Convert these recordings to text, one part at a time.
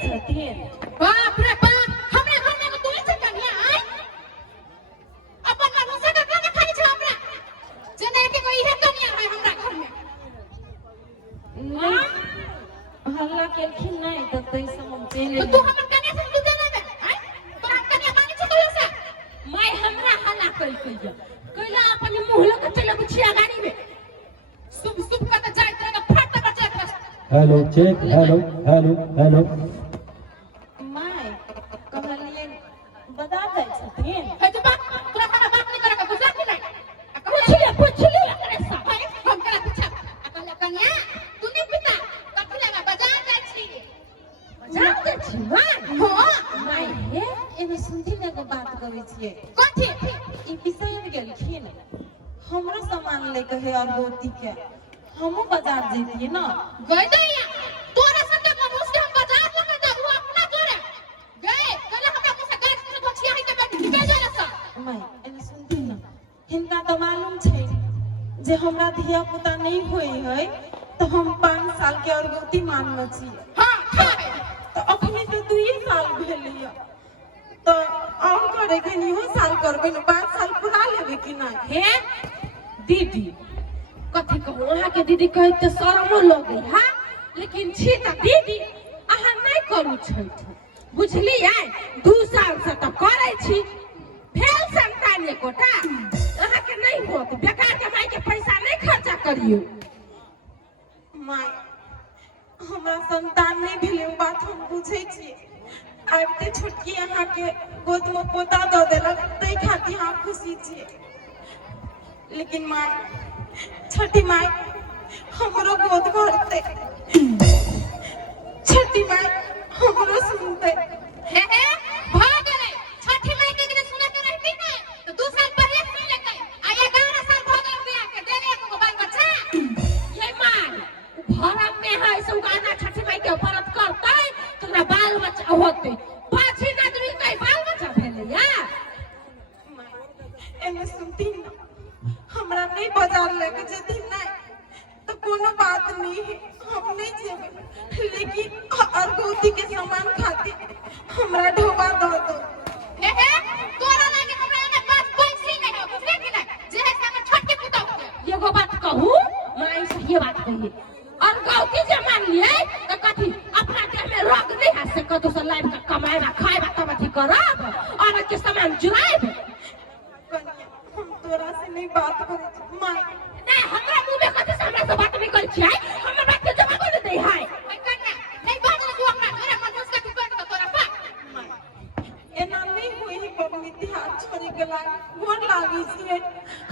बाप रे बाप हमरे घर में तू ऐसे कन्या आए अपन भरोसा का खाना खाई छ हमरा जने के कोई है कन्या है हमरा घर में हल्ला केलखिन नहीं त तैसे हम चले तो तू हमर कन्या से तू देने दे आए तोरा कन्या मांगे छ कहियो से मैं हमरा हल्ला कइला अपन मुंह लग चले बुछिया गाड़ी में शुभ शुभ का त जाय तेरा फट बचे hello check hello hello hello मैं कहलिए बता जाय छथिन है तो बात तोरा खाना बात नहीं करे का गुजर के नहीं पूछ ले करे सब भाई हम करा पीछा कहले कन्या तू नहीं पिता कथले में बाजार जाय छी जान दे छी मैं हां मैं हे एने सुनती ने को बात करै छियै कथि ई विषय में गेलखिन हमरो सामान लेके है और गोती के हमहु बाजार जेतिए ना गए दैया तोरा संगे मनुष्य के हम बाजार लेके जाबू अपना तोरे गए कहले हमरा मुंह से गाड़ी से बचिया है के बैठ के जाला सा मैं एने सुनती ना हिनका तो मालूम छै जे हमरा धिया पुता नहीं होई है तो हम 5 साल के और गोती मानना छी हां है तो अखनी तो 2 साल भेलिए तो और करे के नियो साल करबे न 5 साल पूरा लेबे कि ना हे दीदी कथि कहू अहाँ के दीदी कहै त शरमो लगे हां लेकिन छी त दीदी अहाँ नहीं करू छैठ बुझलियै 2 साल से त करै छी फेल संतान एकोटा अहाँ के नहीं होत बेकार के माई के पैसा नहीं खर्चा करियो माई हमरा संतान नहीं भेले बात हम बुझै छी आबते छोटकी अहाँ के गोद में पोता द देलक तै खातिर हम खुशी छी लेकिन माँ छठी माई हमरो गोद भरते छठी माई हमरो सुनते हे भाग रे छठी माई के ने सुना के रहती ना तो 2 साल पहले सुन लेते आ 11 साल भाग गया के दे दे को बाल बच्चा ये माई भरम में है सो गाना छठी माई के व्रत करते तोरा बाल बच्चा होते पाछी नदरी कई बाल बच्चा भेले या एमे सुनती ना हमरा नहीं बाजार लेके जती नहीं तो कोनो बात नहीं है हम नहीं जेबे लेकिन अर्गोती के सामान खाती हमरा ढोबा दो दो हे तोरा लागे हमरा में पास पैसे नहीं है बुझले कि नहीं जे है सामने छठी पुता हो एगो बात कहू माई सही बात कही अर्गोती जे मान लिए तो कथी अपना देह में रोग नहीं है से कतो से लाइफ का कमाएबा खाएबा तब अथी करब और के सामान जुराएब हम तोरा से नहीं बात करे माई नहीं हमरा मुंह में कथि से हमरा से बात नहीं करै छी हमर बात के जवाब नहीं दे है कन्या नहीं बात तू हमरा घरे मनुष्य के पेट का तोरा पा एना नहीं होई ही बबनी हाथ छोड़े के लाग गोर लागी से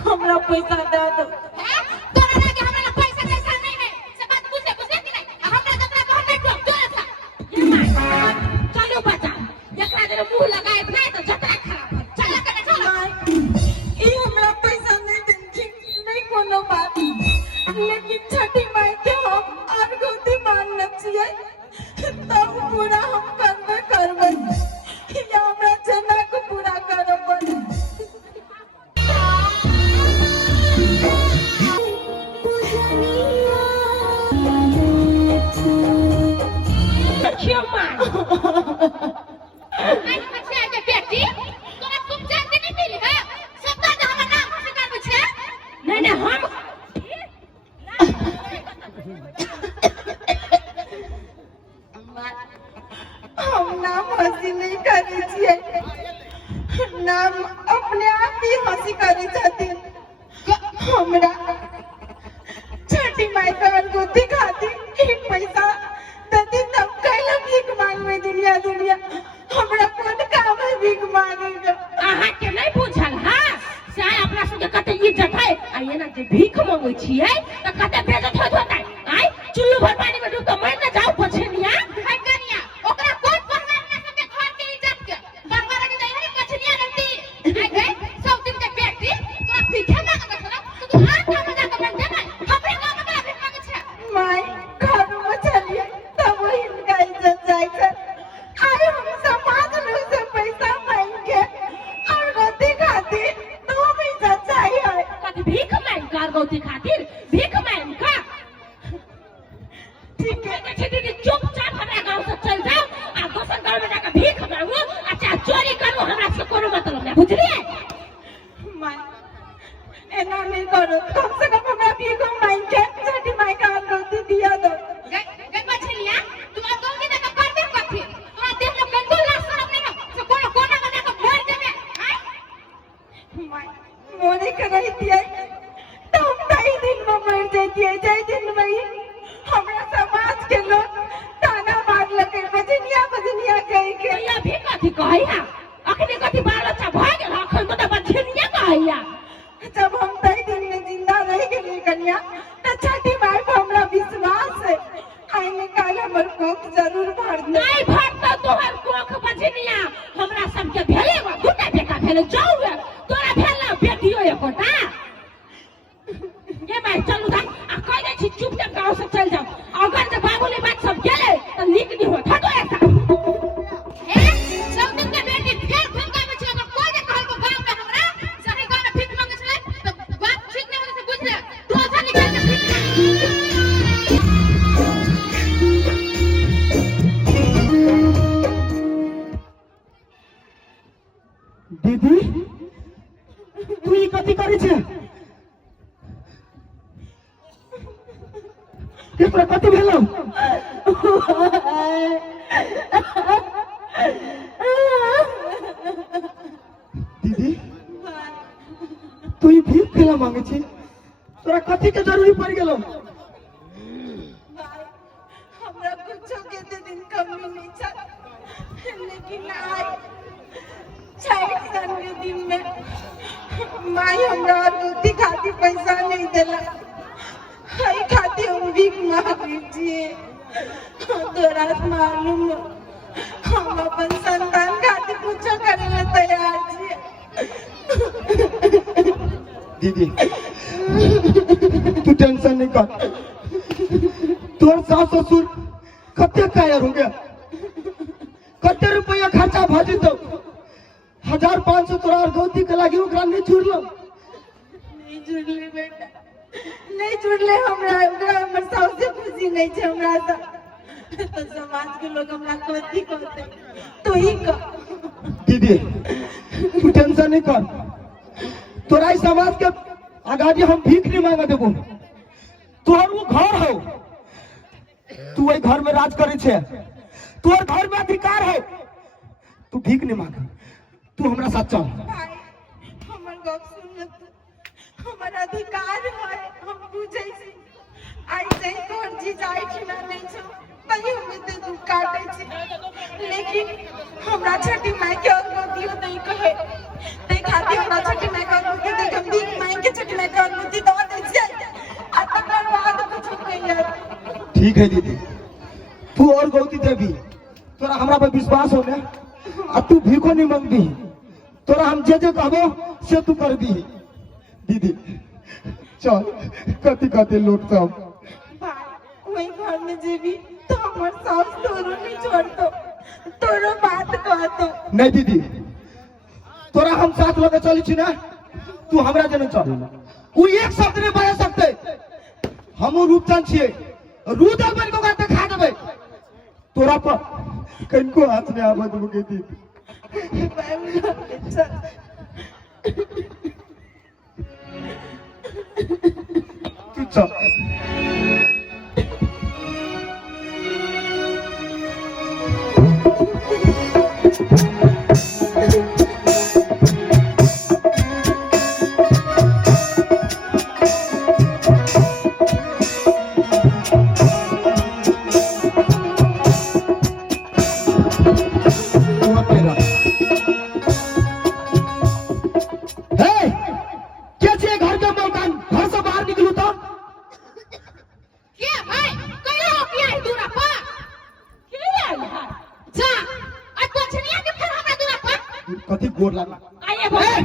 हमरा पैसा दे दो तोरा लागे हमरा पैसा जैसा नहीं है से बात बुझले बुझले कि नहीं हमरा जतरा कहन नहीं तो तोरा सा ये माई चलो बता एकरा जरे मुंह लगाए नहीं तो जतरा खराब हो चल कन्या चल ई हमरा पैसा नहीं देंगे नहीं कोनो बात लेकिन छठी माई के हम अर्गोती मानना चाहिए तब पूरा हम करबे या हमरा जना को पूरा करब देखियो मां नहीं बच्चा के बेटी तोरा खूब जानते नहीं मिली है सब का हमर नाम से कर बच्चा नहीं हम नाम हंसी नहीं करी छिए नाम अपने आप ही हंसी करी छथिन हमरा छठी माई का गोती खाती एक पैसा दती तब कैला भीख मांगवे दुनिया हमरा कोन काम है भीख मांगेगा अहाँ के नहीं बुझल हां से अपना संगे कते इज्जत है आ एना जे भीख मांगै छियै त कते बेइज्जत होत होतै आइ चुल्लू भर पानी में डूब त मर न जाओ पछनिया है कन्या ओकरा कोन परिवार में सबके घर के इज्जत के बाबा रे नहीं है कछनिया रहती आई गए सब दिन के बेटी तोरा पीछे ना कर तू हाथ का मजा कर दे ना हमरे गांव में भीख मांगे छे माई घर में चलिए तब इनका इज्जत जाएगा आए हम समाज में से पैसा मांग के और गोती खातिर तो हम इज्जत चाहिए कभी भीख मांग कर गोती खातिर भीख मांग का बुझलिए? माई एना नहीं करो, कम से कम हमरा भीख मांग के छठी माई का अनुमति दिया दो। गई बछलिया तू अगौनी तक करबे कथि? तोरा देह में गंदू लाश शरम नहीं है से कोनो कोना में जाके मर जेबे हैं? माई मोरे के रही दिया तो हम कई दिन में मर जाती जय दिन में हमरा समाज के लोग ताना मार लगे बजनिया बजनिया कह के ये भी कथि कहैया? अखनी कथि बाल बच्चा भ गेल अखन तो बछलिया कहैया। जब हम कई दिन में जिंदा रह गए कन्या तो छठी माई पर हमरा विश्वास है आइने काल हमर कोख जरूर भर दे। नहीं भरता तोहर कोख बछलिया हमरा सबके भेले बा दुटा बेटा भेले जाऊ तोरा भेला बेटियो एकोटा। ये भाई चलू जा आ कह दे छी चुपचाप गांव से चल जाओ अगर जे बाबूली बात सब गेले त नीक नहीं होत हटो ऐसा ए सब दिन के बेटी फेर फंका में छला कोई जे कहल को गांव में हमरा सही गांव में भीख मांगे छले त बात ठीक नहीं होत से बुझ ले तू ऐसा निकल के भीख दीदी तू ई कथी करे छे? तोरा कथी भेलौ? दीदी तू ई भीख केला मांगे छी? तोरा कथी के जरूरी पड़ गेलौ? भाई हमरा कुछो के ते दिन कमी नहीं था लेकिन आज छठ सन के दिन में माई हमरा रोटी खाती पैसा नहीं देला हई खाती हम भीख मांगी छी। तोरा मालूम हम अपन संतान खाती कुछो करे ले तैयार छी। दीदी तू टेंशन नहीं कर, तोर सास ससुर कते कायर हो गया, कते रुपया खर्चा भ जेतौ, 1500 तोरा गौती के लागी ओकरा नहीं जुड़लो? नहीं जुड़ले बेटा नहीं जुड़ले हमरा ओकरा हमर सास से खुशी नहीं छे हमरा तो समाज के लोग हमरा कथी कहते तो ही कह। दीदी तू टेंशन नहीं कर, तोरा इस समाज के आगाड़ी हम भीख नहीं मांगा देबो। तोहर वो घर हो, तू वही घर में राज करे छे, तोहर घर में अधिकार है, तू भीख नहीं मांग, तू हमरा साथ चल। भाई हमर गप सुन, हमर अधिकार है हम बुझै छी ऐसे तोहर जी जाय छी ना नहीं छो तई हम ते दुख काटे छी लेकिन हमरा छठी माई के अनुमति नहीं कहे ते खाती हमरा छठी माई के अनुमति दे हम भीख मांग के छठी माई के अनुमति दो दे छी आ तकर बाद कुछ कहिए। ठीक है दीदी, तू और गौती देवी, तोरा हमरा पे विश्वास हो गया, अब तू भीखो नहीं मांगबी, तोरा हम जे जे कहबो से तू करबी। दीदी चल कथी कथी लोग सब भाई वही घर में जेबी तो हमर सास तोरो नहीं छोड़तो तोरो बात कहतो। नहीं दीदी, तोरा हम साथ लेके चली छी ना, तू हमरा जने चल, वो एक शब्द नहीं बजा सकते, हम रूपचंद छिए, रूदल बन को गाते खा देबे, तोरा पर कनको हाथ में आबद मुके दीदी। तू चल कथी गोर लागा आइए बोल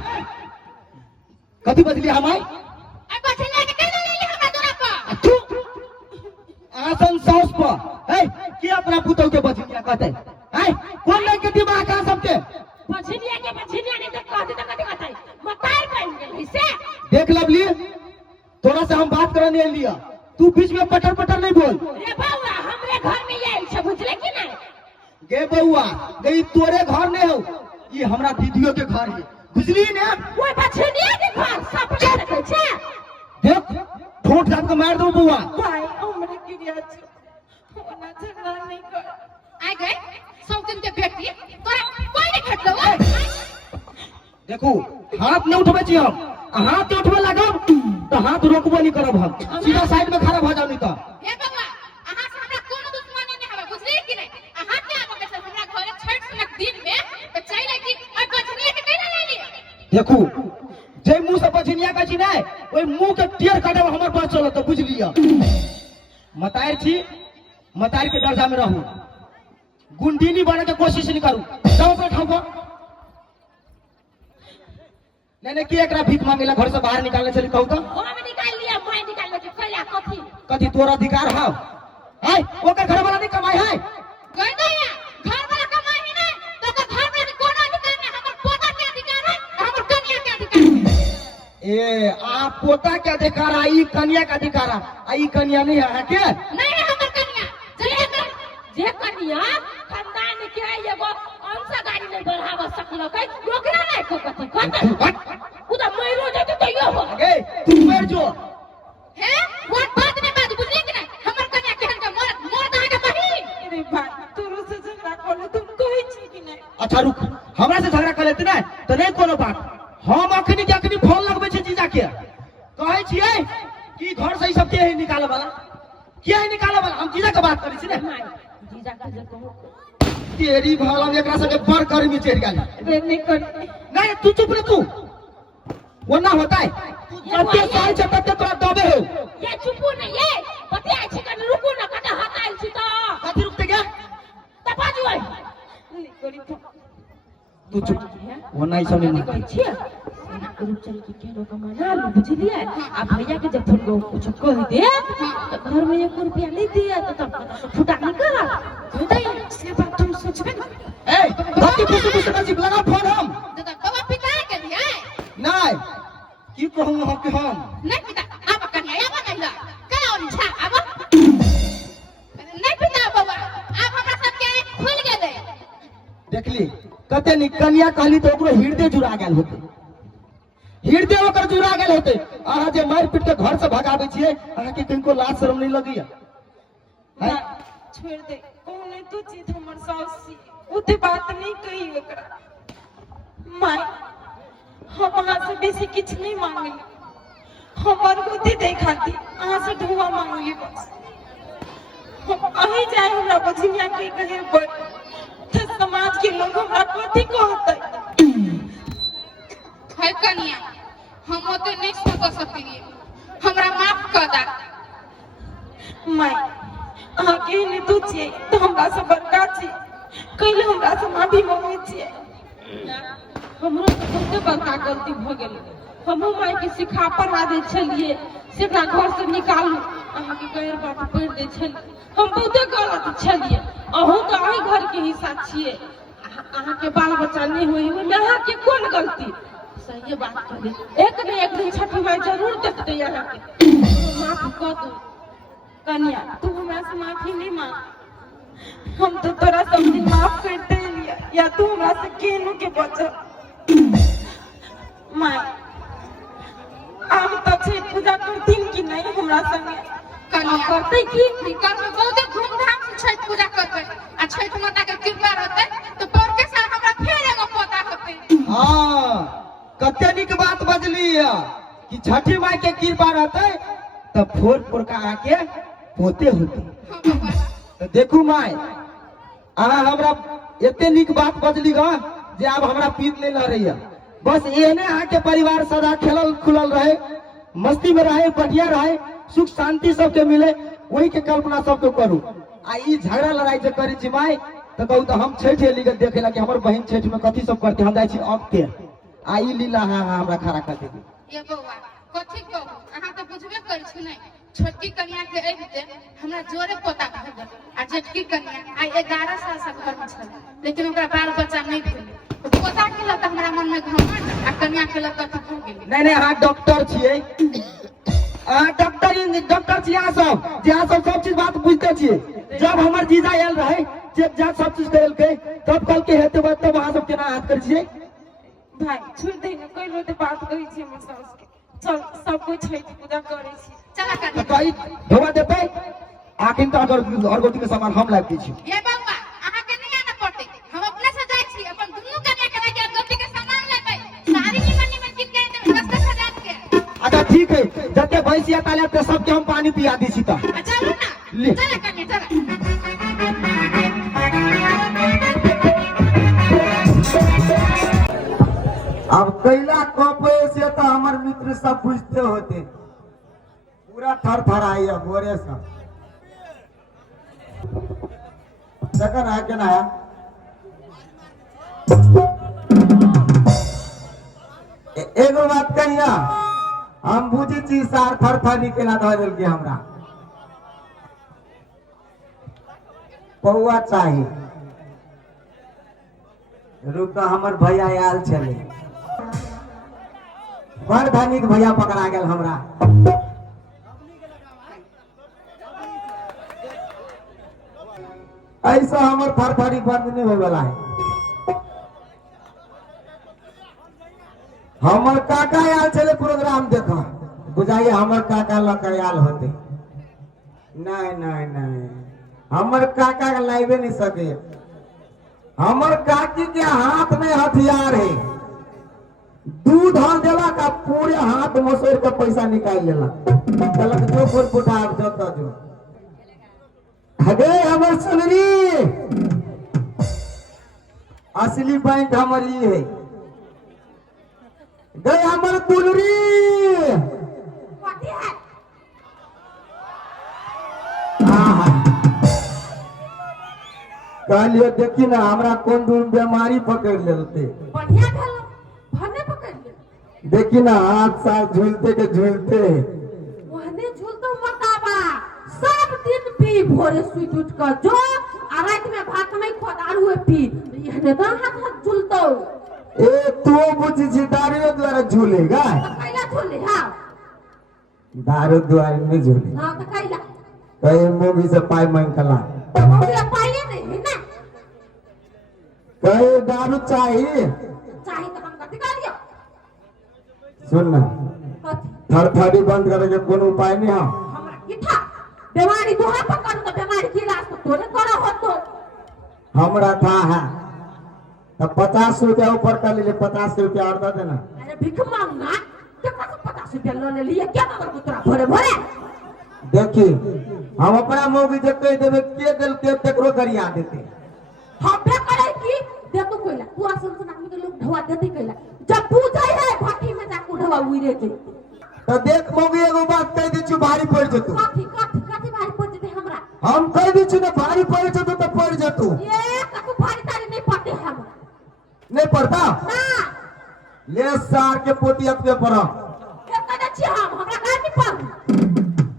कथी बदली हमाई आ बछलिया के केना लेली हमरा दूरा पर तू आसन साउस पर ए के अपना पुतौ के बछलिया कहते है कौन ले के दिमाग का सबके बछलिया नहीं तो कहते तो कथी कहते मतार बन गेल से देख लवली, तोरा से हम बात करने लिया, तू बीच में पटर पटर नहीं बोल। रे बउआ हमरे घर में आइल छ बुझले कि नहीं? गे बउआ गई तोरे घर नहीं हो, ये हमरा दीदियों के घर है, बुझली ने? ओए बछनिया के घर सपना देखे छे। देख ठोठ जात के मार दो बुआ। भाई हमरे गिरिया छे ओना झगड़ा नहीं कर। आ गए सब दिन के बेटी तोरा कोई नहीं भेटलो। देखो हाथ नहीं उठबे छी हम, हाथ नहीं उठबे लागब तो हाथ रोकबो नहीं करब हम, सीधा साइड में खड़ा भ जाओ नहीं तो। हे बाबा अहाँ से हमरा कोनो दुश्मनी नहीं हवे बुझली कि नहीं। अहाँ के आबो के हमरा घरे छठ सनक दिन में तो चाहिए कि ओइ बछनिया के कइला लेली। देखो जे मुंह से बछनिया कहै छी नै ओइ मुंह के टेर काटे हमर बात चलत तो बुझ लिया। मतार छी, मतार के दर्जा में रहू, गुंडीनी बने के कोशिश नहीं करू। जाओ बैठो को नहीं कि एकरा भीख मांगेला घर से बाहर निकालने चली कहू तो हम निकाल लिया मैं निकाल ले कल्या कथी कथी तोरा अधिकार है? है ओकर घर वाला नहीं कमाई है? गई दया घर वाला कमाई ही नहीं तो ओकर घर में कोनो अधिकार नहीं। हमर पोता के अधिकार है, हमर कन्या के अधिकार है। ए आ पोता के अधिकार है, ई कन्या के अधिकार है। आ ई कन्या नहीं है के? नहीं है हमर कन्या। जे कन्या खानदान के एगो अंश गाड़ी नहीं बढ़ावा सकलो कई ओकरा नहीं को कथी कथी उ त मरो जते तो यो हो गे तू मर जो। है वो बात नहीं बात बुझली कि नहीं। हमर कन्या केहन के मोर दहा के बहिन। अरे भाई तोरो से झगड़ा कोले तुम कहै छी कि नहीं। अच्छा रुक, हमरा से झगड़ा कर लेते ना तो नहीं कोनो बात। हम अखनी के अखनी फोन लगबे छी जीजा के, कहै छियै कि घर से ई सब के है निकाले वाला, के है निकाले वाला। हम जीजा के बात करै छी ना। जीजा का जे कहू तेरी भाला एकरा से बर कर में चढ़ गेल। रे नहीं कर नहीं तू चुप रह, तू वो ना होता है कते साल से कते तोरा दबे हो। ये चुपू नहीं ये बतिया छी कन रुकू न कते हटाइल छी तो कथी रुकते गया त बाजू आई नहीं करी तो तू चुप वो नहीं सुने नहीं कहै छी ग्रुप चल के केनो कमाना लो बुझलिए। आ भैया के जब फोन कुछ कह दे तो घर में 1 रुपया नहीं दिया तो तब फुटा नहीं करा नहीं से बात तुम सोचबे ना। ए बाकी कुछ नहीं लगा फोन हम दादा बाबा पिता के लिए नहीं की कहूं हम के हम नहीं पिता अब कन्या अब नहीं ला कौन छा अब नहीं पिता बाबा अब हमरा सब के खुल गेले। देखली कते नि कन्या कहली तो ओकरो हृदय जुड़ा गेल होते, हृदय ओकर जुड़ा गेल होते। अहाँ जे मार पीट के घर से भगाबै छियै अहाँ के किनको लाज शर्म नहीं लगैया? हैं छोड़ दे कौन तो चीज हमर सासी उते बात नहीं कही ओकरा। माय हम वहां से बेसी कुछ नहीं मांगली, हमर बुद्धि देखाती अहां से दुआ मांगली बस। अही जाए हमरा बछिया के कहे पर तो समाज के लोग हमरा कथी कहतै। है कन्या हम तो नहीं सोच सकिए, हमरा माफ कर दा। माय अहाँ के ने तो छे तो हमरा से बड़का छी कइले हमरा से माफी मांगे छी। हमरो से बहुते बड़का गलती भ गेल। हमहु माय के सिखा पढ़ा दे छलिए से हमरा घर से निकालू अहाँ के गैर बात पढ़ दे छलिए। हम बहुते गलत छलिए, अहू तो अही घर के हिस्सा छिए। अहाँ के बाल बच्चा नहीं होई में अहाँ के कोन गलती। सही बात करे एक न एक दिन छठी माई जरूर देखते यहाँ के। माफ कर दो कन्या तू हमरा से माफी नहीं मांग, हम तो तोरा सब दिन माफ करते लिया या तू हमरा से केनू के बचा। माय हम तो छठ पूजा करतीन कि नहीं हमरा संगे कन्या करते कि निकल में बहुत धूमधाम से छठ पूजा करते आ छठ माता के कृपा रहते तो पर के साथ हमरा फिर एगो पोता होते। हां कते निक बात बजली कि छठी माई के कृपा रहते तब फोर फोर का आके पोते होते। हां बाबा तो देखू माई अहाँ हमरा एते निक बात बजली ग जे अब हमरा पीत नहीं ल रही है। बस एने अहाँ के परिवार सदा खेलल खुलल रहे, मस्ती में रहे, बढ़िया रहे, सुख शांति सबके मिले, वही के कल्पना सबके करू। आ ई झगड़ा लड़ाई जे करी छी माई तो कहू तो हम छठ एली के देखेला कि हमर बहन छठ में कथी सब करते हम जाय छी अब के आ ई लीला हमरा खड़ा कर देबी। ये बउआ कथी कहू अहाँ तो बुझबे करै छी नहीं। छोटकी कन्या के एबते हमरा जोरे पोता भ गेल आ जेठकी कन्या आई 11 साल से घर में छल लेकिन ओकरा बाल बच्चा नहीं भेल। पोता के लत हमरा मन में घमंड आ कन्या के लत अथी हो गेल। नहीं नहीं अहाँ डॉक्टर छियै, अहाँ डॉक्टर छियै। अहाँ सब चीज बात बुझते छियै। जब हमर जीजा आयल रहे जब सब चीज करेलकै तब कल के हेते तब अहाँ सब केना हाथ कर छियै? भाई छोड़ दे ना कोई रोते बात करी छी हमर सास के चल सब कोई छठ पूजा करे छी चला कर तो कहीं धोवा देते आखिर तो अगर अरगोती के सामान हम लाग दी छी ये बउआ अहाँ के नहीं आना पड़ते हम अपने से जाय छी अपन दुनू के लेके के अरगोती के सामान लेबै सारी निमन चीज के रास्ते से जात के अच्छा ठीक है जते भैंसिया ताले ते सबके हम पानी पिया दी छी त चलो ना ले। चला कन्या चला अब कैला कपे से तो हमार मित्र सब बुझते होते पूरा थर थर आई है बोरे सब सकन है के ना है एगो बात कहिया हम बुझी चीज सार थर थर निकला धो दिल के हमरा पौआ चाहिए रुक हमर भैया आयल चले बड़ धनिक भैया पकड़ा गेल हमरा ऐसा हमर थरथरी बंद नहीं होय वाला है हमर काका आयल चले प्रोग्राम देखा बुझाइए हमर काका लक आयल होते नहीं नहीं नहीं हमर काका के लाइवे नहीं सके हमर काकी के हाथ में हथियार है दूध हल देला का पूरे हाथ मसोर के पैसा निकाल लेला कहलक जो फुल पुठा जो तो जो हगे हमर सुनरी असली बैंक हमर ये है गए हमर दुलरी कहलिए देखी ना हमरा कौन दूर बीमारी पकड़ लेते बढ़िया भेल भने पकड़ ले देखी ना हाथ साथ झूलते के झूलते वहने झूलतो मताबा सब दिन पी भोरे सुत उठ कर जो आ रात में भात नहीं खो दारू पी यहने तो हाथ हाथ झूलतो ए तू बुझी छी दारू द्वारा झूलेगा तो कैला झूले हां दारू द्वारा नहीं झूले हां तो कैला कहीं मूवी से पाई मांग कला तो मुझे पाए नहीं है ना कहीं दारू चाहिए चाहे तो हम कथी कर लियो सुन ना कथी थरथरी बंद करे के कोनो उपाय नहीं है हमरा किठा बीमारी तोरा पकड़ तो बीमारी की इलाज तो तोरे करा हो तो हमरा था है तो 50 रुपया ऊपर कर लीजिए 50 रुपया और दे देना अरे भिख मांगना कितना तो 50 रुपया ले लिए क्या ना तोरा भरे भरे देखी हम अपना मौगी जे कह देबे के दिल के तेकरो गरिया देते हम पे करे की दे तू कोइला तू असन से आदमी के लोग ढवा देते कैला जब पूछै है भट्टी में जाके ढवा उइरे के तो देख मौगी एगो बात कह दी छु भारी पड़ जतू कथी कथी कथी भारी पड़ जेते हमरा हम कह दी छु ना भारी पड़ जतू तो पड़ जतू ये कतु भारी तारी नहीं पड़ते हम नहीं पड़ता ना ले सार के पोती अपने पर के कने छी हम हमरा का नहीं पड़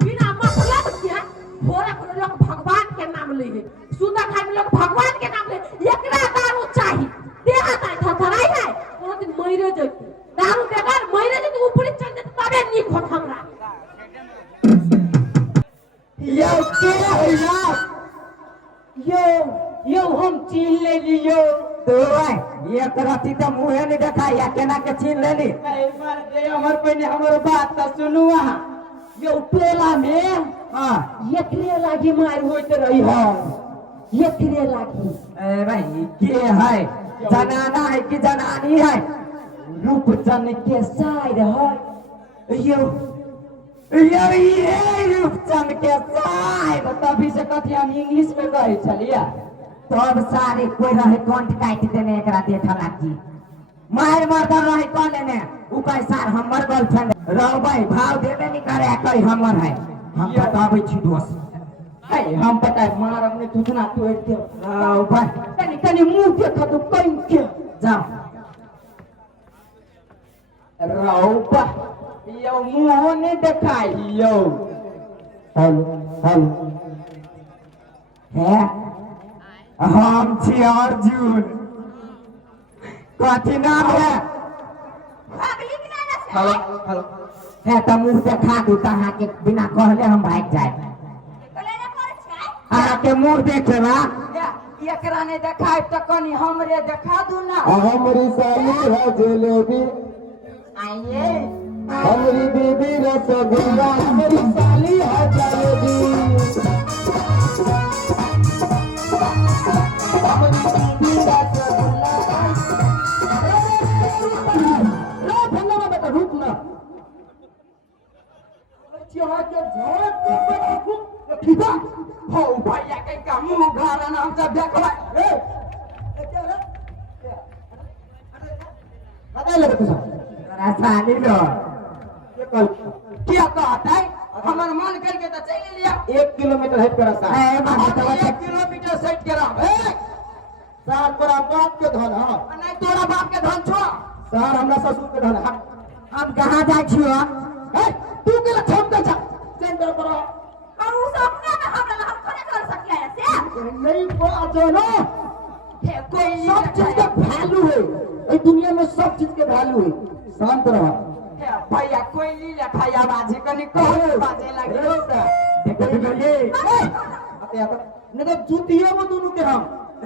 बिना मतलब के भोरा भोरा लोग भगवान के नाम ले है सुंदर खान लोग भगवान के नाम ले एकरा दारू चाहिए देहा ता थथराई है कोनो दिन मइरे जइते दारू बेकार मइरे जइते ऊपरी चल जइते तबे नीक होत हमरा यो के है यो हम चीन ले लियो तो ये करती तो मुंह नहीं देखा या केना के छीन लेली मर दे हमर पहले हमर बात तो सुनु वहां यो टोला में हां ये क्रिया लागी मार होइत रही है ये क्रिया लागी ए भाई के है जनाना है कि जनानी है रूप जन के साइड है यो ये रूपचंद के साइड तभी से कथी हम इंग्लिश में कहे चलिए तब सारे कोई रहे कंठ काट देने एकरा देखा लागी मार मर्दर रहे कौन लेने उ कहे सार हमर गर्लफ्रेंड रहो भाई भाव देबे नहीं करे कोई हमर है हम बताबै छी दोस्त है हम पता मार अपने तुझना तोड़ दे रहो भाई कनी कनी मुंह देखा तो कहीं के जाओ रौबा यो मुंह नहीं दिखाई यो हेलो है हम छी अर्जुन कथी नाम है हेलो हेलो है तो मुंह देखा दू तहाँ के बिना कहले हम भाग जाए अहाँ के मुंह देखे बा एकरा ने देखाय त कनी हमरे देखा दू ना हमारी साली है जलेबी आइए हमारी बीबी रसगुल्ला हमारी साली है जलेबी हमारी बीबी रसगुल्ला लो भंगा में बेटा रुक ना चिया के झोंक के ठीक है हो भैया के कामू घरा ना हम सब देखबा ए क्या रे बता ले तू तोरा साली लो ये कल क्या कहता है हमर मन करके त चल लिया 1 किलोमीटर है तेरा साथ ए बाबा 1 किलोमीटर सेट करा सार तोरा बाप के धन हां नहीं तोरा बाप के धन छो सार हमरा ससुर के धन हां हम कहां जाय छियो ए तू के छम के जा सेंटर पर और उस अपने में हमरा हम करे कर सकले हैं से नहीं को आजो ना हे कोई सब चीज का वैल्यू है इस दुनिया में सब चीज के वैल्यू है शांत रहो हे भैया कोई ली ले भैया बाजे कनी कहो बाजे लगे देखो ये आते आते नहीं तो जूतियों में दोनों के हम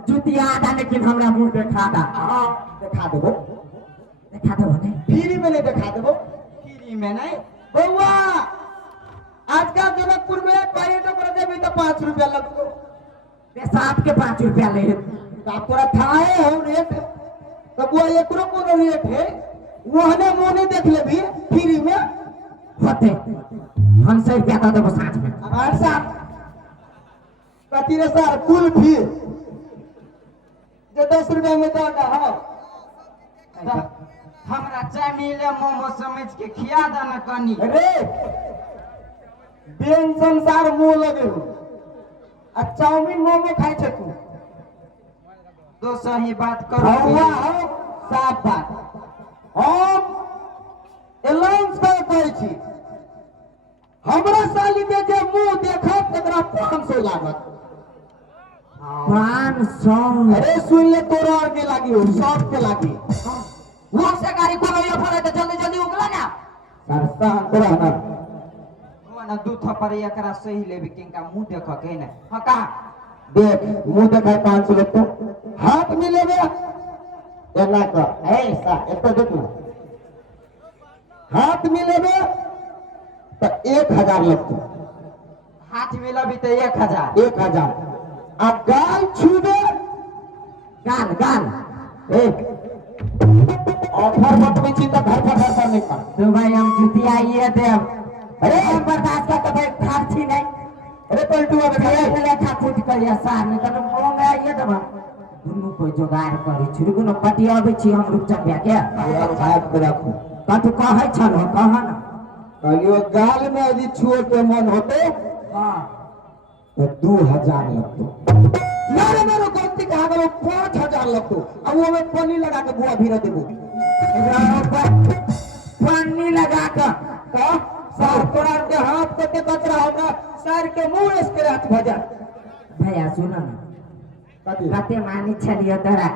जुतिया आधा लेकिन हमरा मुंह देखा दा हां दिखा देबो नहीं फ्री में नहीं दिखा देबो फ्री में नहीं बउआ आज का जनकपुर में पाएटो कर देबे तो 5 रुपया लगतो पेशाब के 5 रुपया ले का तोरा थाए हम रेट तब वो एकरो कोनो रेट है वहने मोने देख लेबी फ्री में होते हम 100 रुपया दे देबो साथ में हमार साथ कति रे सर कुल फी जो 10 रुपया में तो का हां हमरा चाय मिले मोमो समझ के खिया देना कनी अरे बेन संसार मुंह लगे हो आ चाउमीन मोमो खाई छ तू तो सही बात करो हुआ हो साफ बात हम अलाउंस कर कहै छी हमरा साली के जे मुंह देखत तकरा 500 लागत 500 अरे सुन ले तोरा और के लागी हो सब के लागी वो से गाड़ी कोनो ये फरे तो जल्दी जल्दी उगला ना सरसा तोरा ना वो ना दू थप्पड़ एकरा सही लेबे किनका मुंह देख के ना हां का देख मुंह देखा 500 ले तो हाथ में लेबे एना का ऐसा एतो देख ना हाथ में लेबे तो 1000 लगतो हाथ मिलबी तो 1000 1000 आ गाल छूबे गाल गाल ए ऑफर बतबै छी त घर पर नहीं कर तो भाई हम जुतिया ये देव अरे हम बर्दाश्त कर भाई खाची नहीं अरे पलटू अब ये ले खा फूट करिया सार ने तो मोह में ये देव दुनु को जोगाड़ करी छी कोनो पटिया आबै छी हम रुक चप्या के पूरा छाप के रखू कथु कहै छन कह ना कहलियो गाल में यदि छुए के मन होते हां तो 2000 लगतो यार मेरे गलती कहा करो 5000 लगतो अब वो में पानी लगा के बुआ भीरा देबो पानी लगा कर का सर तोरा के हाथ कते कचरा होगा सर के मुंह स्क्रैच भ जा भैया सुनो ना कथि कते मानी छलियो तोरा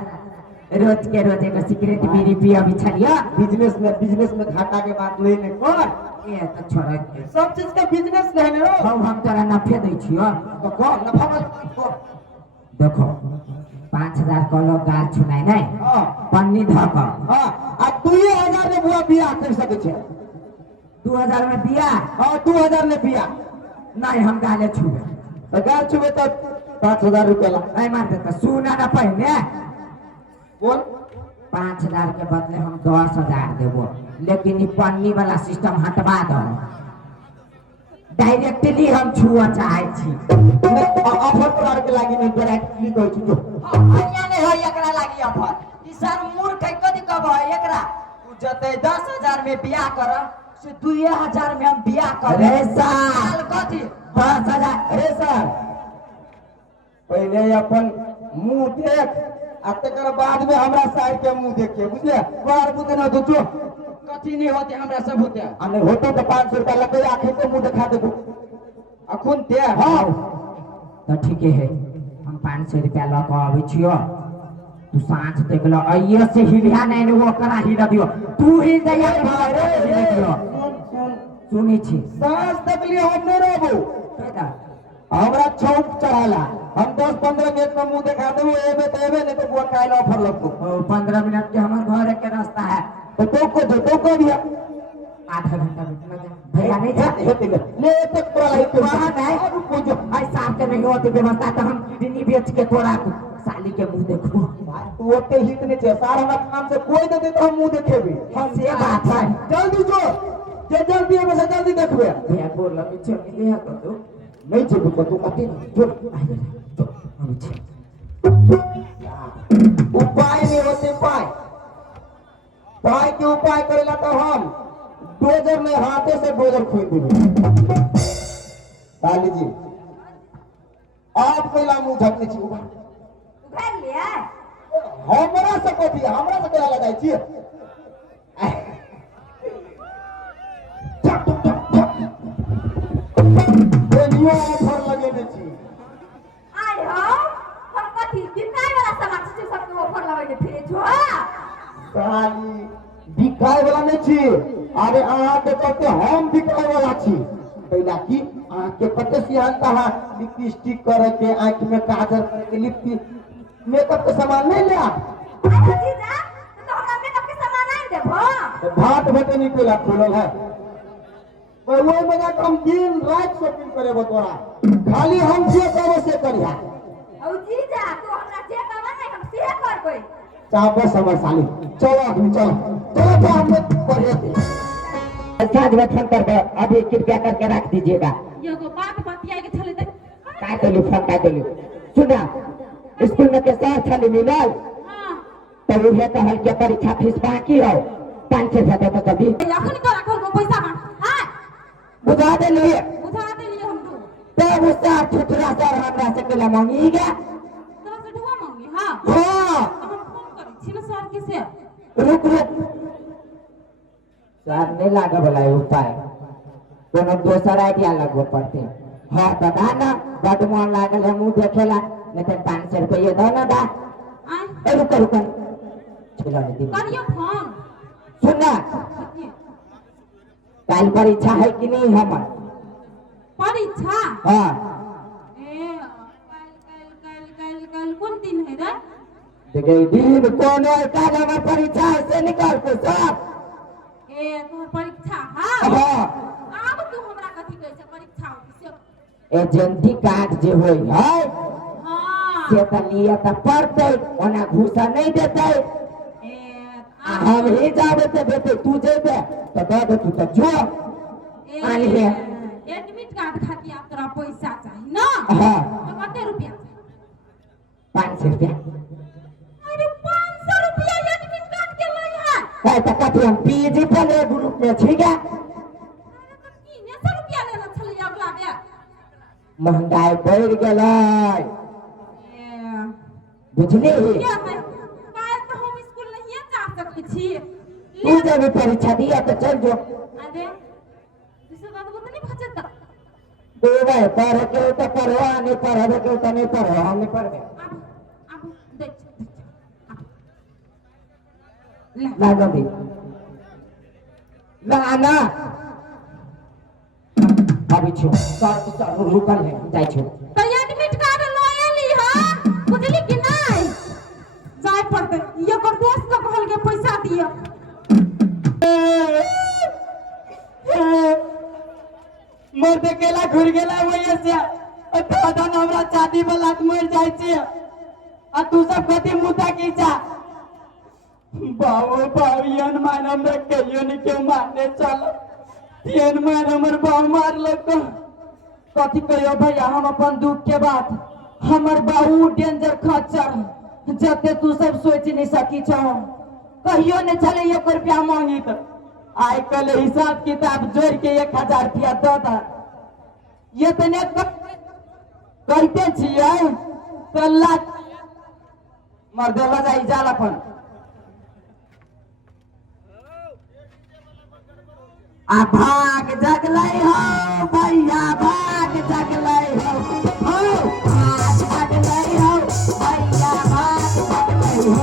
रोज के रोज एगो सिगरेट बीड़ी पियबी छलियो बिजनेस में घाटा के बात नहीं ने कर ये तो छोड़ सब चीज का बिजनेस नहीं ने रो हम तोरा नफे दै छियो तो कौन नफा मत देखो 5000 कलो गाल छुनाई नहीं हां पन्नी धक हां आ 2000 में बुआ बियाह कर सके छे 2000 में दिया हां 2000 में बियाह नहीं हम गाले छुबे तो गाल छुबे तो 5000 रुपया ला नहीं मार देता सुना ना पहले बोल 5000 के बदले हम 10000 देबो लेकिन ई पन्नी वाला सिस्टम हटवा दो डायरेक्टली हम छुआ चाहे छी ऑफर तोरा के लागी नहीं डायरेक्टली कहै छी जो हरिया नहीं होय एकरा लागी ऑफर ई सर मूर्ख है कथि कहबो एकरा तू जते 10000 में बियाह कर से 2000 में हम बियाह कर रे साल कथि 10000 अरे सर पहले अपन मुंह देख आ तकर बाद में हमरा साइड के मुंह देखिए बुझले बार बुते ना दोचो कथि नहीं होते हमरा सब होते आ नहीं होतो तो 500 रुपया लगे आंखें के मुंह दिखा देबो अखुन दे हां तो ठीक है हम 500 रुपया ल के आबै छियो तू साँझ देख लो आइए से हिलिया नहीं ने वो करा हिला दियो तू ही दैया दियो सुनी छी सांस तक लिए हम नहीं रहबो हमरा चौक चढ़ाला हम 10-15 मिनट में मुंह दिखा देबो एबे तो एबे नहीं तो बुआ काल ऑफर लगतो 15 मिनट के हमर घर के रास्ता है तो को भी आधा घंटा में भैया नहीं जाते होते ले तक तोरा वहां नहीं रुको जो ऐसा के नहीं होती व्यवस्था तो हम किडनी बेच के तोरा साली के मुंह देखो भाई तू ओते हित नहीं छे सारा हमरा काम से कोई दे तो हम मुंह देखेबे हम से बात है जल्दी जो जे जल्दी है बस जल्दी देखबे भैया बोल लगे चल दे है तो नहीं चल को तू कति जो हम छे उपाय नहीं होते पाय के उपाय करेला तो हम डोजर में हाथे से डोजर खोल देंगे साली जी आप पहला मुंह झपने छी उघार लिया हमरा से कोथी हमरा से केला लगाई छी बेनियो ऑफर लगेने छी आय हो हम कथी बिकाय वाला सामान छी सबके ऑफर लगाइले फिरे छो साली बिकाय वाला नहीं छी अरे अहाँ के कहते हम बिकाय वाला छी पहला की अहाँ के कते सियानता है लिपस्टिक करे के आंख में काजल करे के लिपस्टिक मेकअप के सामान नहीं ले आ अरे जीजा तो हमरा मेकअप के सामान नहीं देबो भाट भटे निकला खोलल है वो मजा हम दिन रात शॉपिंग करे तोरा खाली हम जे कहबो से करिया औ जीजा तू हमरा जे कहबा नहीं हम से करबै चापो समझ साली चलो आदमी चलो तो हम पढ़े थे साथ में फोन कर अभी कृपया करके रख दीजिएगा ये को बात बतिया के चले दे काय कलू फोन काय कलू सुना स्कूल में के साथ चली मिलल हां तो उहे कहल के परीक्षा फीस बाकी हो 500 दे तो कभी अखन तो रखल में पैसा बा हां बुझा दे लिए बुझा दे लिए हम दो तो उससे ठुठरा सर हमरा से केला मांगी गया तोरा से ढुआ मांगी हां हां हम फोन करी छी ना सर के से रुक सर नहीं लागे वाला उपाय कोनो दोसर आइडिया लगो पड़ते हाँ बता ना बड मन लागल है मुंह देखेला नहीं तो 500 रुपये दो ना दा आय रुक चलो नहीं करियो फोन सुनना कल परीक्षा है कि नहीं हमर परीक्षा हाँ ए कल कौन दिन है रे देखिए दिन कौन है कल हमर परीक्षा है से निकाल के सब ए तोहर परीक्षा हां हाँ आब तू हमरा कथि कहै छै परीक्षा होई से एजेंटी कार्ड जे होई है हां से त लिए त पड़ते ओना घूसा नहीं देते ए हम ही जाबे ते देते तू जेबे तो दे दे तू तो जो आनी है एडमिट कार्ड खातिर आप तोरा पैसा चाहिए ना हाँ तो कते रुपया 500 रुपया अरे 500 रुपया एडमिट कार्ड के लई है तो कथी हम पीजी पहले ग्रुप में छी गया अरे तो 300 रुपया लेना छले अगला दे महंगाई बढ़ गेलै ए बुझली क्या है काल तो हम स्कूल नहीं जा सकते छी तू जब परीक्षा दिया तो चल जो अरे दूसरा बात तो नहीं भजता देवे पढ़ के तो पढ़वा नहीं पढ़े के तो नहीं पढ़वा हम नहीं पढ़े अब देख ला जल्दी ला ना अभी छो सर रुकल है जाई छो तो एडमिट कार्ड लए ली हां बुझली कि नहीं जाय पड़ते ये कर दोस्त के कहल के पैसा दिया मर्द केला घुर गेला वही से दादा हमरा शादी वाला मर जाय छै आ तू सब कथि मुद्दा की जा बाबू बावियन मान हमरा कहियो नहीं के मारने चल तीन मान हमर बाव मार लगतो कथि कहियो भैया हम अपन दुख के बात हमर बाबू डेंजर खच्चर जते तू सब सोच नहीं सकी छो कहियो नहीं चले 1 रुपया मांगी तो आइ कल हिसाब किताब जोड़ के 1000 रुपया दो दा ये तने कहते छियै तो लाख मर्दे लजाई जाल अपन आ भाग जगलै हो भैया भाग जगलै हो भाग जगलै हो भैया भाग जगलै हो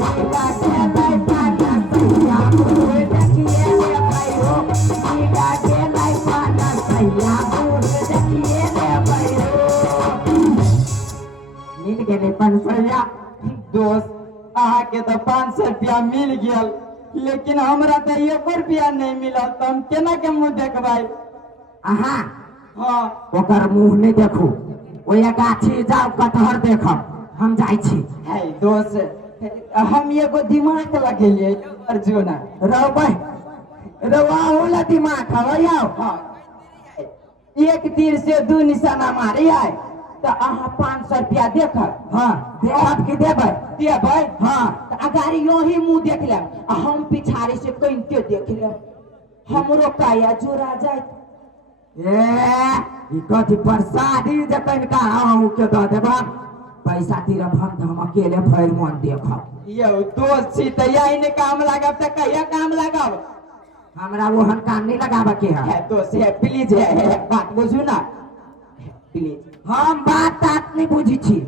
नीला खेलै पाना सैया मुँह देखिए रे भाई हो नीला खेलै पाना सैया मुँह देखिए रे भाई हो भैया दोस्त अहा के तो 500 रुपया मिल गया, लेकिन हमरा तो 1 रुपया नहीं मिला, तो हम केना के मुंह देखबै? अहा हाँ ओकर मुंह नहीं देखू, ओया गाछी जाओ कटहर देखब, हम जाई छी। है दोस्त हम एगो दिमाग लगेलिए अर्जुना रहबै रवा होला दिमाग हवैया। हाँ एक तीर से 2 निशाना मारी है तो अहाँ 500 रुपया देखब। हाँ देब कि देबै? देबै। हाँ तो अगर यो ही मुंह देख लेब आ हम पिछाड़ी से कनिते देख लेब, हमरो काया जोड़ा जाए। ई कथी प्रसादी जखन का अहूँ के दऽ देबा, पैसा तीरब हम तो हम अकेले भरि मन देखब। यौ दोस्त छी तऽ यही ने काम लागब तऽ कहिया काम लागब? हमरा ओहन काम नहीं लगाबे के है दोस्त है, प्लीज है बात बुझू ना प्लीज। हम बात नहीं बुझी छी,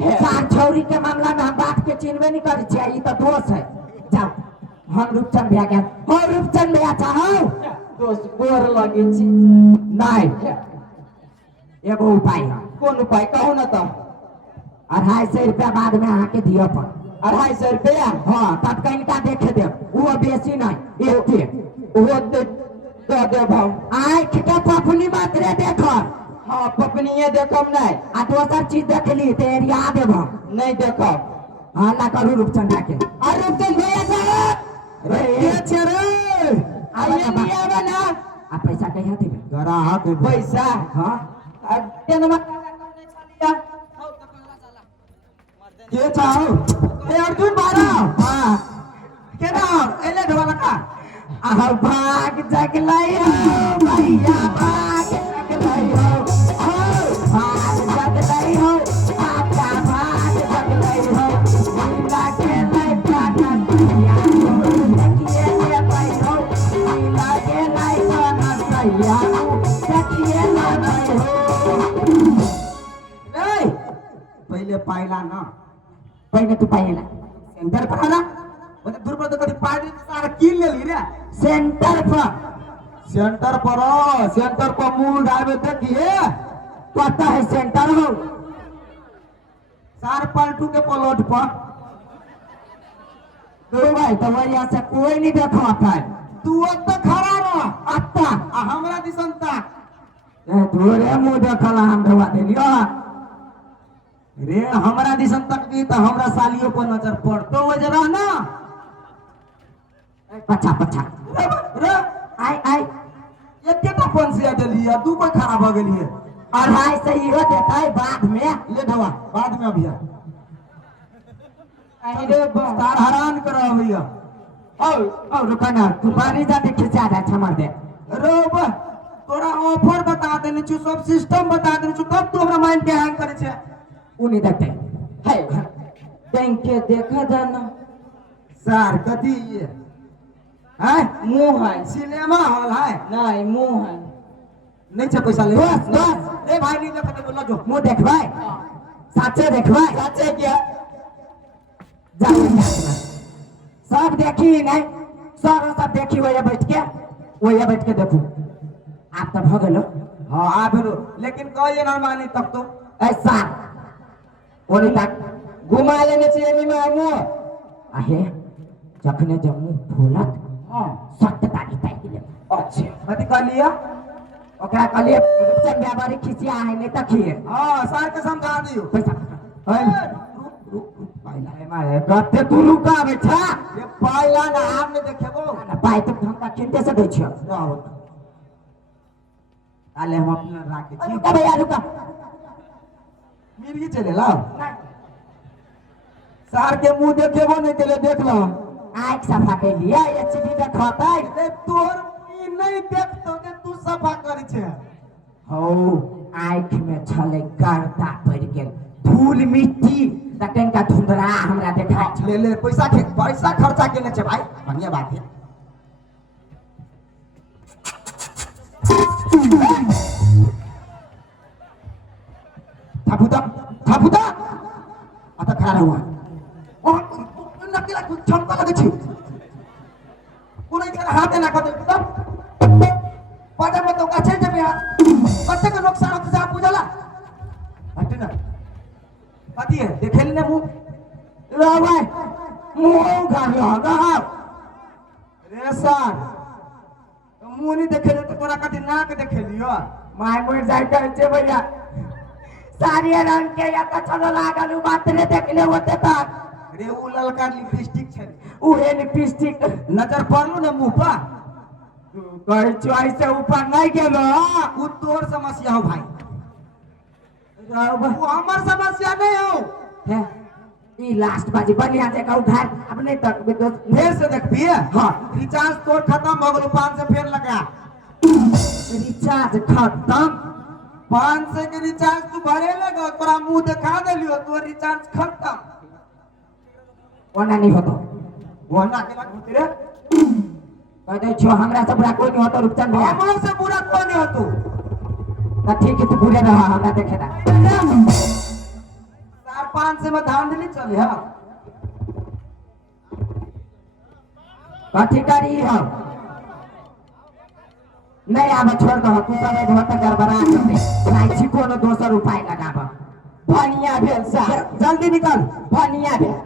सार छौरी के मामला में हम बात के चिन्हबे नहीं करै छी। ई तो दोस्त है, जाओ हम रूपचंद भैया के हम रूपचंद भैया चाहो दोस्त गोर लगे छी। नहीं एगो उपाय है। कौन उपाय कहू ना? तो 250 रुपया बाद में अहाँ के दियो पर। 250 रुपया? हाँ तब कनिका देखे देब, वो बेसी नहीं एके वो दे देब हम। आँख के पपनी मात्रे देखब। हाँ पपनिये देखब नहीं आ दोसर चीज देख ली तो एरिया देब हम नहीं देखब। हाँ ना करू रूपचंदा के। अरे रूपचंद भैया साहब रे छे रे आइए नहीं आवे ना। आ पैसा कहिया देबे? गराहा के पैसा। हाँ आ तेनमा के चाहो ए अर्जुन बारा। हाँ केना एले ढवाला का आ भाग जगलै हो भैया, भाग जगलै हो, भाग जगलै हो, आपका भाग जगलै हो, नीला के लै काका भैया देखिए ले भाई हो, नीला के लै काका भैया देखिए ले भाई हो। ए पहले पाइला ना, पहले तू पाइला सेंटर पर ना मतलब दूर पर तो कभी पार्टी सारा किल ले ली रे। सेंटर पर सेंटर पर मुंह डालबे देखिए पता है सेंटर हो सार पलटू के प्लॉट पर। तो भाई तो वजह से कोई नहीं देखा था, तू तो खड़ा रह अत्ता आ हमरा दिसन तक ए तोरे मुंह देखला हम दवा देलियो रे, हमरा दिसन तक भी तो हमरा सालियों पर नजर पड़तो वजह रह ना। पछा पछा रे आई आई एकेटा फोन से डलिया दू पर खराब हो गेली है। 250 से इहो देतै बाद में ले ढवा बाद में अभिया आई रे तार हैरान करो भैया। औ रुकना तू पानी जाते खिंचा दे छमर दे रो बा तोरा ऑफर बता देने छु, सब सिस्टम बता देने छु, तब तू हमरा माइंड के हैंग करे छे। उनी देखते है बैंक के देखा जाना सर कथी ये है? मुंह है सिनेमा हॉल है नहीं मुंह है नहीं छे पैसा ले बस बस ए भाई नहीं देखते बोला जो मुंह देखबै साचे देखबै साचे क्या जा सब देखी नहीं सब देखी वही बैठ के देखू आप तो भगलो। हाँ आ भेलो लेकिन कहिए ना मानी तब तो ऐसा ओनी तक घुमा लेने चाहिए निमा मुंह आहे जखने जम्मू फूलत सख्त ताकि ताकि ले। अच्छा मत कह लिया ओकरा कह लिया चल व्यापारी खिसिया है नहीं तखिए। हां सर के समझा दियो पैसा रुक पाइला है मारे गते तू रुका बेटा ये पाइला ना हमने देखेबो ना पाइ तो हम का किनते से दै छियो रहो ताले हम अपना राखे छी। रुका भैया रुका मिर्गी चले लाओ सर के मुंह देखेबो नहीं चले देख लो आँख सफा के लिया एचडी देखता है तोर नहीं देखतो के तू सफा करी छे। हो आँख में छले गर्दा पड़ गेल धूल मिट्टी तकन का धुंधरा हमरा देखा ले ले पैसा खर्चा केने छे भाई बढ़िया बात है। थापुदा आता खड़ा हुआ और नकला छमका लगे छी कोने के हाथ ना कर एकदम पाटा में तो काचे जब यार कते के नुकसान होता है बुझला हट ना आती है देखेल ने मुंह लो भाई मुंह कर लो रे सर मुंह नहीं देखे तो तोरा कति नाक देखे लियो माय मर जाय कर छे भैया सारी रंग के या तो चलो लागल बात रे देखले होते तक रे उ ललका लिपस्टिक छे उहे लिपस्टिक नजर पड़लो ना मुंह पर कहे चोई से ऊपर नहीं गेलो उ तोर समस्या हो भाई वो हमर समस्या नहीं हो है ई लास्ट बाजी बढ़िया जगह उधार अब नहीं तक फिर से देख पिए हां रिचार्ज तोर खत्म हो गेलो 500 फिर लगा रिचार्ज खत्म 500 के रिचार्ज तू भरे लगा तोरा मुंह दिखा देलियो तोर रिचार्ज खत्म ओना नहीं होतो ओना के बात होती रे कह दे छो हमरा से बुरा कोई नहीं होतो रुपचंद भैया हमरा से बुरा कोई नहीं होतो ना ठीक है तू बुरे रहा हमरा देखे ना 4-5 में धांधली चले हां कथी करी हम नहीं आब छोड़ दो तू सब धोत गड़बड़ा करते भाई छी कोनो दोसर उपाय लगाब भनिया भेल सा जल्दी निकल भनिया भेल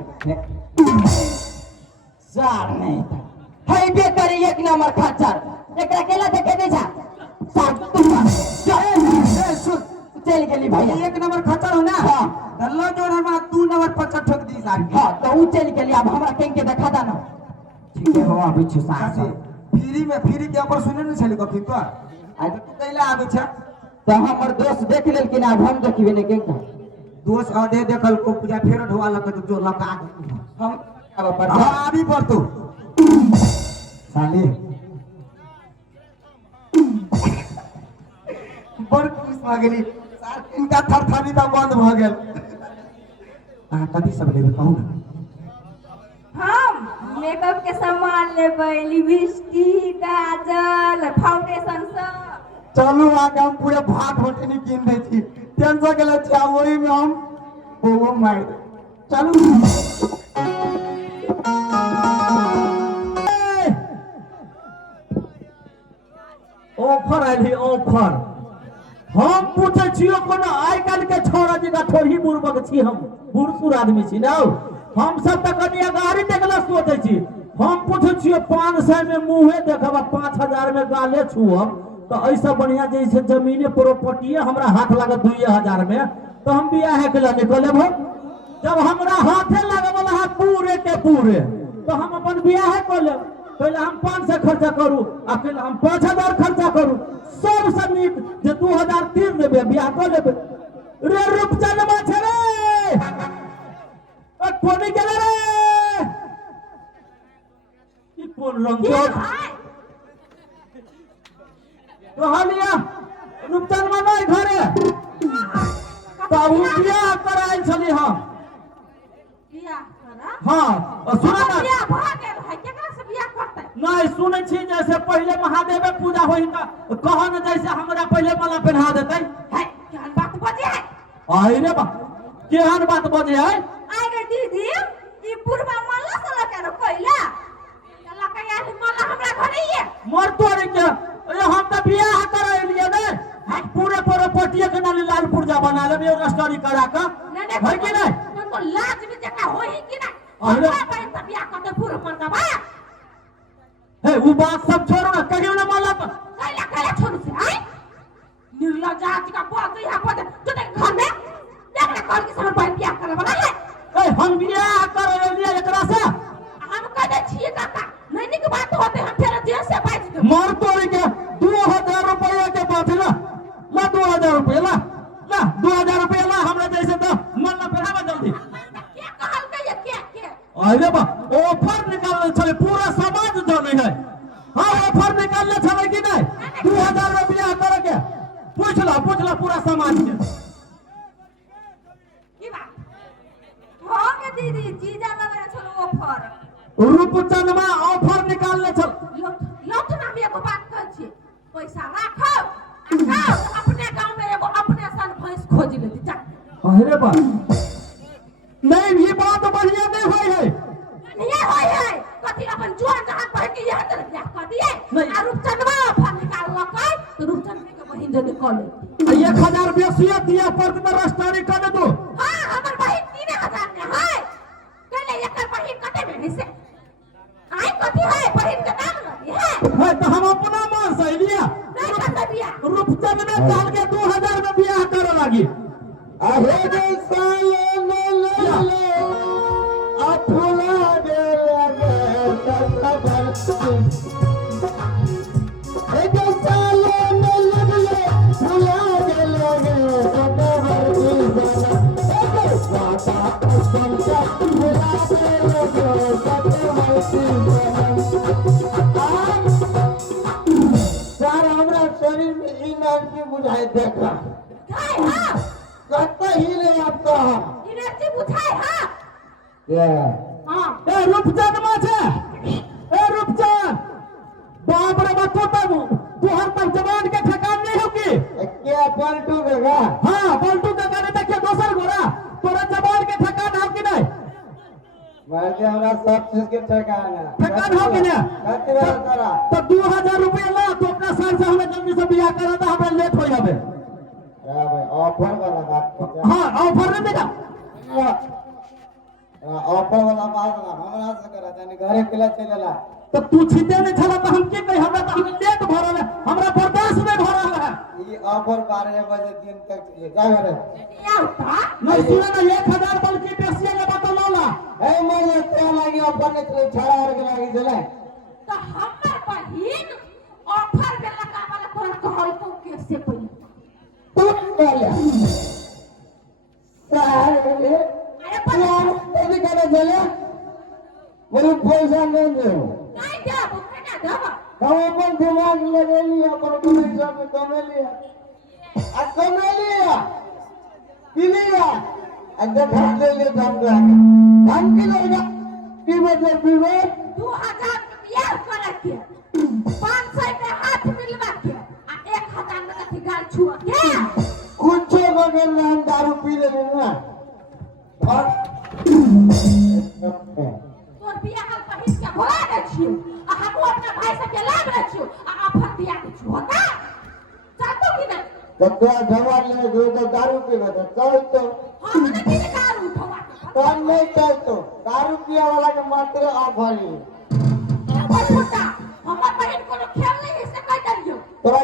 सार नहीं हई बेकर एक नंबर खच्चर एकरा केला देखे दे जा सार तू चल चल गेली भैया एक नंबर खच्चर हो ना हां दल्लो जोर हमरा 2 नंबर 50 ठोक दी सार हां तो उ चल गेली अब हमरा केन के देखा दा ना ठीक है हो अभी छु सार फ्री के ऊपर सुने नहीं छली कखी तो आज तू कैला आबे छ तो हमर दोस्त देख लेल कि ना हम देखिबे ने केन दोस्त आधे देखल को पूजा फेर ढोआ लग तो जो लगा हम अब पर हां अभी पर तू साली बड़ खुश भ गेली सार इनका थरथरी त बंद भ गेल आ कथि सब लेबे कहू ना हम मेकअप के सामान लेबै लिपस्टिक काजल फाउंडेशन सब चलू आगे हम पूरे भाट होटनी कीन दे छी टेंशन के ले छी वही में हम वो मार चलू ऑफर आइली ऑफर हम पूछे छियो कोनो आइ काल के छोरा जगह थोड़ी बुरबक छी हम बुरसुर आदमी छी ना हम सब त कनी गाड़ी देखला सोचै छी हम पूछे छियो 500 में मुंहे देखबा 5000 में गाले छुअब तो ऐसा बढ़िया जैसे जमीने प्रॉपर्टी हमरा हाथ लागत 2000 में तो हम बियाह के लिए निकले हो जब हमरा हाथे लगे वाला है पूरे के पूरे तो हम अपन बियाह कर ले पहले हम 500 खर्चा करू अकेले हम 5000 खर्चा करू सब सनीत जे 2000 तीर देबे बियाह कर लेबे रे रूपचंद माछे रे ओ कोनी गेले रे ई कोन रंग के कहलिया रूपचंद मामा घरे तो उ बियाह कराइल छली हम बियाह करा हां और सुना ना बियाह भ गेल है केकरा से बियाह करतै नहीं सुनै छी जैसे पहले महादेव पूजा होई त कहन जैसे हमरा पहले माला पहना देतै है केहन बात बजे है आई रे बा केहन बात बजे है आई गे दीदी ई पूर्वा माला से लगा रो पहिला चला के यार माला हमरा घरे ये मोर तोरे के हम त बियाह कराइलिए ने हम पूरे प्रॉपर्टी के नाली लाल पुर्जा बना लेबे रजिस्ट्री करा के है कि नहीं तुमको लाज में जका होई कि ना अरे अपन त बियाह करते पूर्व मन का बा हे वो बात सब छोड़ो ना कहियो ना माला पर कैला कैला छोड़ से आई निर्लज जाति का बात यहां पर तो घर में देख ले कौन के समय पर बियाह करे वाला है ए हम बियाह कराइलिए एकरा से हम कहते छिए काका नहीं की बात होते हम फिर जेल से बाज दे मार तोरे के 2000 रुपया के बात ला 2000 रुपया ला 2000 रुपया ला हमरा जैसे तो मन ना पहनावा जल्दी क्या कहल के ये क्या अरे बा ऑफर निकालने छले पूरा समाज जाने है हां ऑफर निकालने छले कि नहीं 2000 रुपया करे के पूछ ला पूरा समाज के की बात हो के दीदी जीजा लगे छलो ऑफर रूपचंदमा ऑफर निकालने छल लौट ना हम एगो बात कहै छी पैसा राखो अपने गांव में एगो अपने सन भैंस खोज लेती जा अरे बा नहीं ये बात बढ़िया नहीं होई है नहीं होई है कथि अपन जुआन जहां पर के यहां तर बियाह कर दिए आ रूपचंदवा ऑफर निकाल लकै तो रूपचंद के बहिन जने कॉल लेती 1000 रुपया सिया दिया पर रजिस्ट्री कर दो हां हमर बहिन 3000 में है से आई कथी है बहन के नाम लगी है है तो हम अपना मां से लिया नहीं कर दिया रूपचंद ने साल के 2000 में ब्याह करे लगी अरे गे साले ले अफला दे लगे तखबर ए गे साले ले फुला दे लगे तखबर ए गे साता संसा फुला दे लगे तखबर सर हमरा शरीर में एनर्जी बुझाई देखा काय हां कहता ही ले आपका एनर्जी बुझाए हां ये हां ए रूपचंद मां छे ए रूपचंद बाप रे बाप तो तुहर पर जवान के ठकान नहीं होगी क्या पलटू देगा हां पलटू का गाने देखिए दोसर गोरा तोरा जवान के ठकान हो कि नहीं मालके हमरा सब चीज के ठिकाना ठकान हो कि नहीं कहते रहा तारा तो 2000 रुपया ला तो अपना सर से हमें जल्दी से ब्याह करा था हमरा लेट हो जावे अरे भाई ऑफर वाला बात कर हां ऑफर नहीं देगा ऑफर वाला बात ना हमरा से करा तनी घरे केला चलेला तो तू छीते नहीं छला तो हम के कही हमरा तो हम लेट भरल है हमरा बर्दाश्त नहीं भरल है ये ऑफर 12 बजे दिन तक चले जा घरे क्या होता नहीं सुना ना 1000 बल्कि पेशिया ले बता ला ए मजे ते लागी ऑफर ने चले छड़ा और के लागी चले तो हमर बहिन ऑफर देला का वाला तोरा कहल तो कैसे पड़ी तू बोले सारे अरे पर तेरी करे चले मुझे पैसा नहीं दे नहीं दे बुकरा ना दबा हम अपन दिमाग लगे लिया पर पैसा में कमे लिया आ कमे लिया पी लिया अंदर घर ले ले दाम की लेगा पीवे तो पीवे 2000 रुपया कर के 500 में हाथ मिलवा के आ 1000 में कथी गाल छुआ के कुछ बगैर हम दारू पी ले ना और तोर बिया हाल पहिन के भोला दे छियो आ हम अपना भाई से के लाग रह छियो आ ऑफर दिया के छुआ ना चाहतो कि ना तो जवान ले जो तो दारू पीवे तो चल तो हम ने की कार उठवा कौन नहीं चल तो दारू पिया वाला के मात्र ऑफर ही और फुटा हमर बहन को खेल नहीं से कह दरियो तोरा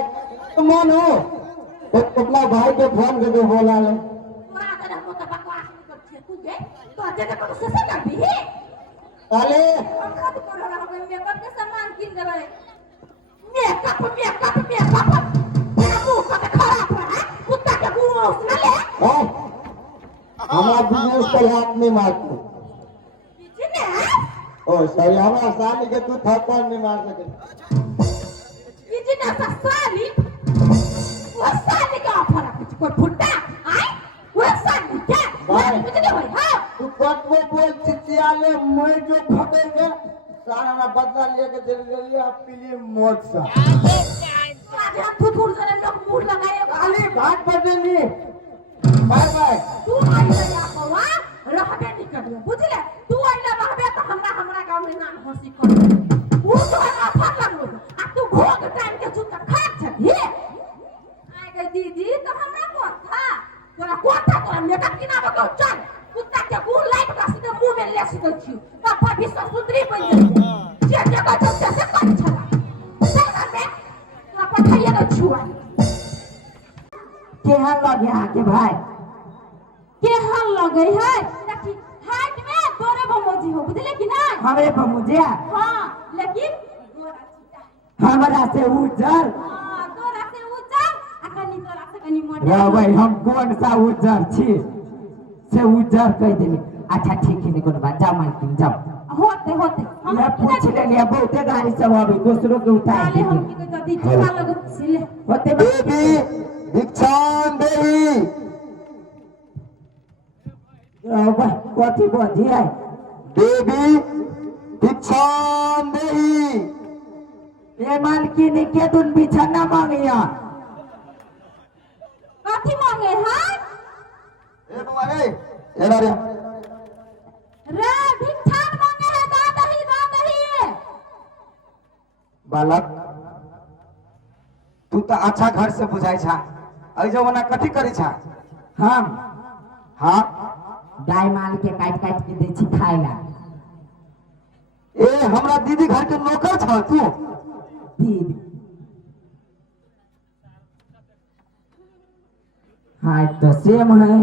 मन हो तो अपना भाई के फोन करके बोला ले तोरा अगर हम तो बकवास नहीं कर छे तू गे तो अजे के कोनो से कर भी है अरे हम खाद करो रहा हम मेकअप के सामान किन देबे मेकअप मेरा मुंह का खराब है कुत्ता के मुंह उसने ले हमारा बिजनेस पर हाथ नहीं मारती बिजनेस ओ सही हमारा साली के तू थप्पड़ नहीं मार सके बिजनेस साली वो साली का ऑफर है कोई फुट्टा आई वो साली क्या भाई। मुझे नहीं भाई हां तू कट को बोल चिचियाले मैं जो फटेगा सारा ना बदला लिए के जल्दी आप पी लिए मौत सा आज हम थोड़ जरा लोग मुंह लगाएगा खाली घाट पर देंगे बाय बाय तू आई ना आवा रहबे नहीं करियो बुझले तू आई ना रहबे तो हमरा गांव में नाम हंसी कर वो तो ऑफर लगलो आ तू भोग टाइम के सुत खात छही आई गई दीदी तो हमरा कोठा तोरा कोठा तोरा मेकअप की ना बको चल कुत्ता के मुंह लाइट का सीधे मुंह में ले सीधे छी तब पर विश्व सुंदरी बन जाए जे जगह जो से कर छला चल बे तोरा पठाइए न छुआ केहन लगे आके भाई केहन लगे है देखी हाथ में तोरे बमोजी हो बुझले कि ना हमरे बमुजिया हां लेकिन गोरा छीटा हमरा से उजर हां तोरा से उजर आ कनी तोरा से कनी मोटा रहबै हम कौन सा उजर छी से उजर कह देली अच्छा ठीक है कोनो बात जाओ मालकिन जाओ होते मैं पूछ लेलिए बहुते गाड़ी सब आवे दूसरों के उतार काले हम दीजिए की जदी चला लग सिले होते देवी भिक्षान देवी रहबै कथी बोझी है देवी भिक्षान देवी ए मालकिन के तुम बिछाना मांगिया कथी मांगे हां ए बाबा रे एला रे रे भिक्षान मांगे है दा दही बालक तू तो अच्छा घर से बुझाई छा अई जमाना कथी करी छा हम हां गाय माल के काट काट के दे छी खाए ला ए हमरा दीदी घर के नौकर छ तू? दीदी हाइट तो सेम है,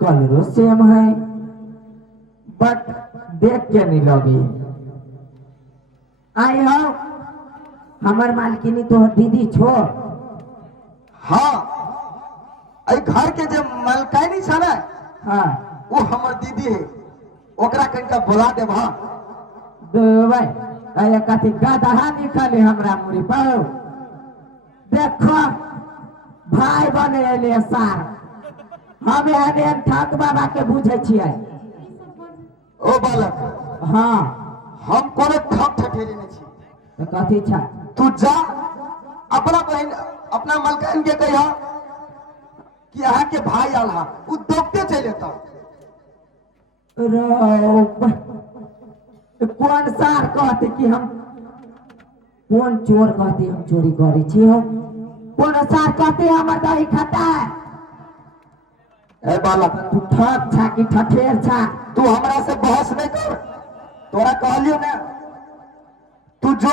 कलरो सेम है, बट देख के नहीं लगी। आई हो हमार मालकिनी तो दीदी छो। हाँ ए घर के जे मालकिनी छ ना, हाँ वो हमर दीदी है, ओकरा कनिका बुला देब। हाँ भाई अरे कथी गदहा निकले हमरा मुड़ी पर। देखो भाई बने एले सार, हम एने ठाक बाबा के बुझे छियै। ओ बालक, हाँ हम कोनो ठक ठठेरी नहीं छी। तो कथी छ? तू जा अपना बहन अपना मालकिन के कहिया कि अहाँ के भाई आल हा, उ दोगते चल जेता। कौन सार कहते कि हम, कौन चोर कहते हम चोरी करे छी? हम कौन सार कहते हमर दही खाता है? ए बालक, तू ठक छा कि ठठेर छा? तू हमरा से बहस नहीं कर। तोरा कहलियो ना, तू जो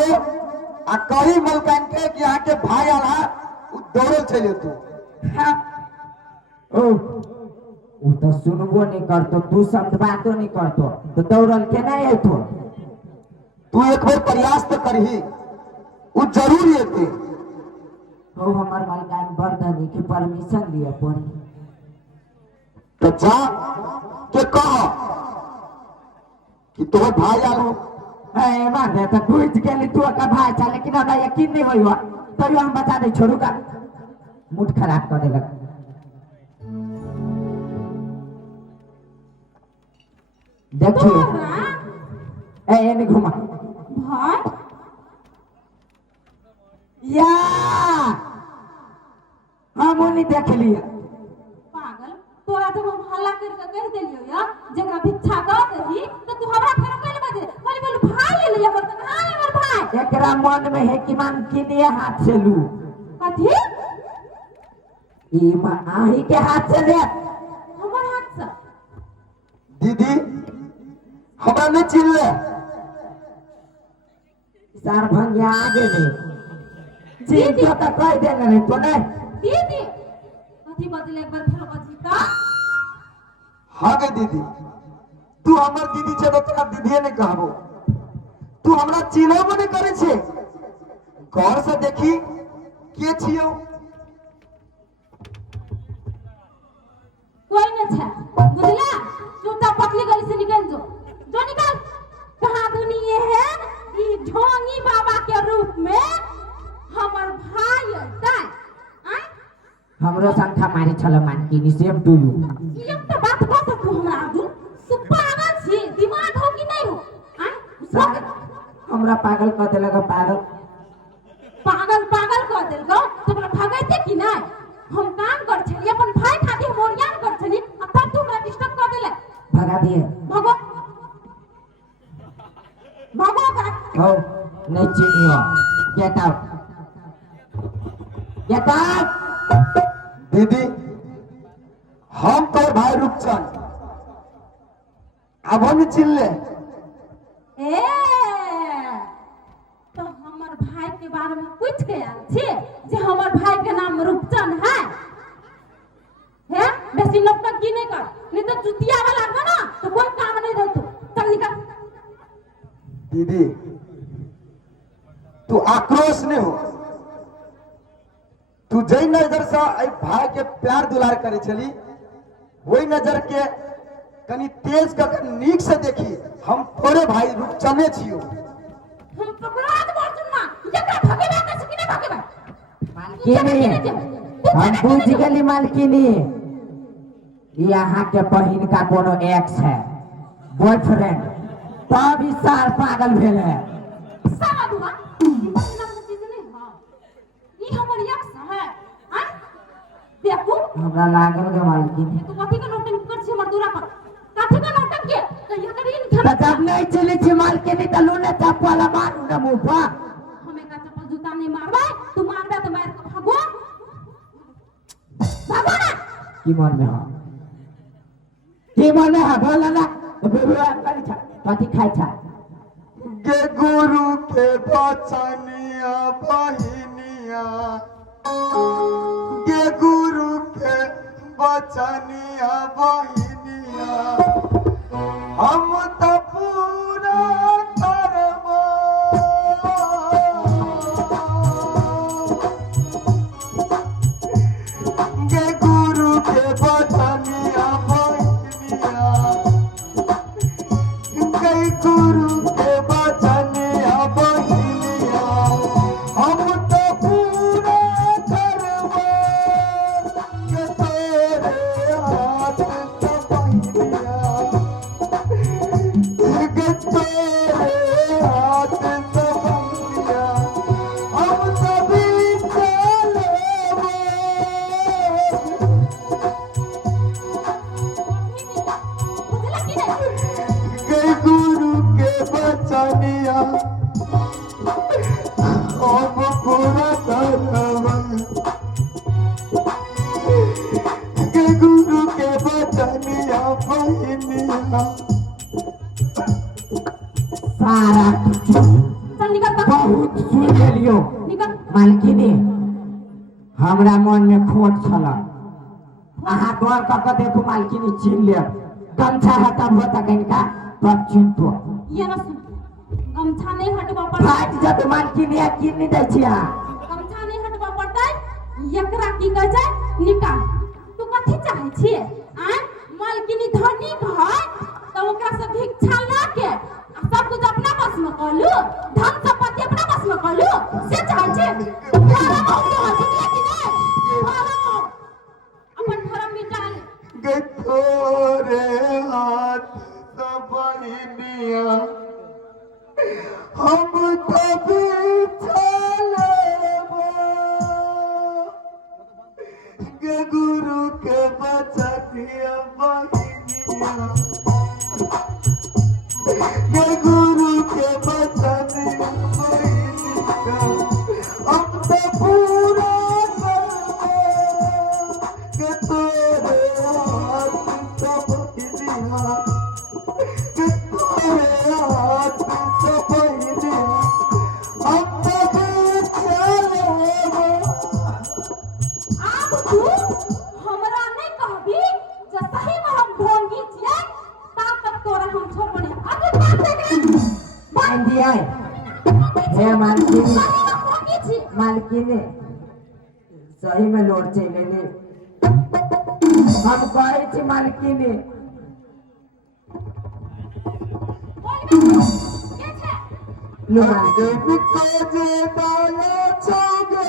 आ कही मालकिन के कि अहाँ के भाई आल हा, उ दौड़ल चले तू। हाँ। ओ वो तो सुनबो नहीं करतो, तू शब्द बातो नहीं करतो, तो दौड़ल के नहीं अतो। तू एक बार प्रयास तो करही, उ जरूर एते। हो हमार मालकिन बर्दनी के परमिशन लिए पड़ी। तो जा के कह कि तोहर भाई आल हो। ए मार दे तो बुझ गेली तू का भाई था, लेकिन हमरा यकीन नहीं होई हो। तो हम बता दे छोड़ू का मूड खराब कर देगा। देखिए ए नहीं घुमा भाई या हम नहीं देख लिया। पागल, तोरा जब हम हल्ला करके कह देलियो या जकरा भिक्षा द दही तो तू हमरा फेर कहले बजे कहले बोल भाई ले लिया। हमर कहां है हमर भाई? एकरा मन में है कि मान किने हाथ से लू। कथी? ई मां आही के हाथ से ले। हमर हाथ से? दीदी हमरा नहीं चिन ले। सार भंगिया आगे नहीं चिन तो कह देना नहीं तो नहीं। दीदी कथी बदले एक बार फेर बजीता? हाँ गे दीदी, तू हमर दीदी छे तो तोरा दीदी नहीं कहबो। तू हमरा चिन्हबो नहीं करे छे। गौर से देखी के छियो। कोई न छे बुझला? चुपचाप पतली गली से निकल जो निकल। कहां दुनिया है ई ढोंगी बाबा के रूप में हमर भाई है। आय हमरो संख्या मारी छलो मानकिनी सेम टू यू। ये तो बात बता तू हमरा आजू पागल छी, दिमाग हो कि नहीं हो? आय हमरा पागल कह देलक। पागल पागल कह देलको तो भगैते कि नहीं? हम काम कर छली अपन भाई खातिर मोरियान कर छली, अब तब तू हमरा डिस्टर्ब कर देले। भगा दिए भगो का हो नहीं चिन्हियो। Get out get out. दीदी हम तोर भाई रूपचंद, अब हम चिन ले। ए तो हमर भाई के बारे में पूछ के आल छी जे हमर भाई के नाम रूपचंद है? बेसी नौटंकी की नहीं कर, नहीं तो जुतिया वाला ना तो कोई काम नहीं दे तू। चल निकल। दीदी तू आक्रोश नहीं हो। तू जई नजर से आई भाई के प्यार दुलार करे चली, वही नजर के कनी तेज कर नीक से देखी। हम थोड़े भाई रूपचंदे छियो। हम पकड़ा के बोल सुनना जकरा भगेबा कर सकी ना भगेबा। मालकिनी हम बुझ गेली मालकिनी, यहाँ के बहिन का कोनो एक्स है बॉयफ्रेंड, तब ई सार पागल भेल है। साला दुआ नाम से चीज नहीं हां ई हमर एक्स है। आ देखू हमरा लागल के मालकिनी तो कथी का नौटंकी कर छी हमर दूरा पर? कथी का नौटंकी कहिया करी इन तो जब नहीं चले छी मालकिनी तो लूने चप्पल मारू न मुंह पर। हमें का चप्पल जूता नहीं मारबे, तू मारबे तो मार के भागो भागो ना। की मन में हो की मन में है बोल ना। कथी खाई छा? के गुरु के बचनिया बहिनिया के गुरु के बचनिया बहिनिया हम तो पूरा करबो के गुरु के बचनिया बहिनिया के गुरु के बचनिया बहिनिया हम तो पूरा करबो के तेरे हाथ से बहिनिया के तेरे हाथ से बहिनिया हम सभी चलेबो बुझला कि नहीं? के गुरु के बचनिया अब पूरा करबो के गुरु के बचनिया बहिनिया सारा कुछ चल निकल बा। बहुत सुन लियो निकल। मालकिनी हमरा मन में खोट छल अहाँ गौर कऽ के देखू मालकिनी छीन ले गमछा हटब होता कनिका तब चिंतो ये ना सुन, गमछा नहीं हटवा पड़ता, फाट जब मालकिनी आ की नहीं दै छिया गमछा नहीं हटवा पड़ता, एकरा की कह जाय निकाल। तू कथि चाहे छिए? आय मालकिनी धनी घर त ओकरा से भिक्षा ला के आ सब कुछ अपना बस में कर लू, धन संपत्ति अपना बस में कर लू, से चाहे छी? धर्म हो तो बुझला कि नहीं? धर्म हो, अपन धर्म मिटा ले। के तोरे हाथ से बहिनिया हम तभी चलेबो के गुरु के बचनिया बहिनिया के गुरु के बचनिया बहिनिया हम तो पूरा करबो के तोरे हाथ से बहिनिया के तोरे हाथ से बहिनिया हम तभी चलेबो आब तू हमरा नहीं कहबी जे सही में हम ढोंगी छियै, ता तक तोरा हम छोड़बो नहीं। अगर बात देख मान दिया हे मालकिनी ढोंगी छी मालकिनी सही में लोड चले ले हम कहै छी मालकिनी बोल के छे लो के जे दाया छोगे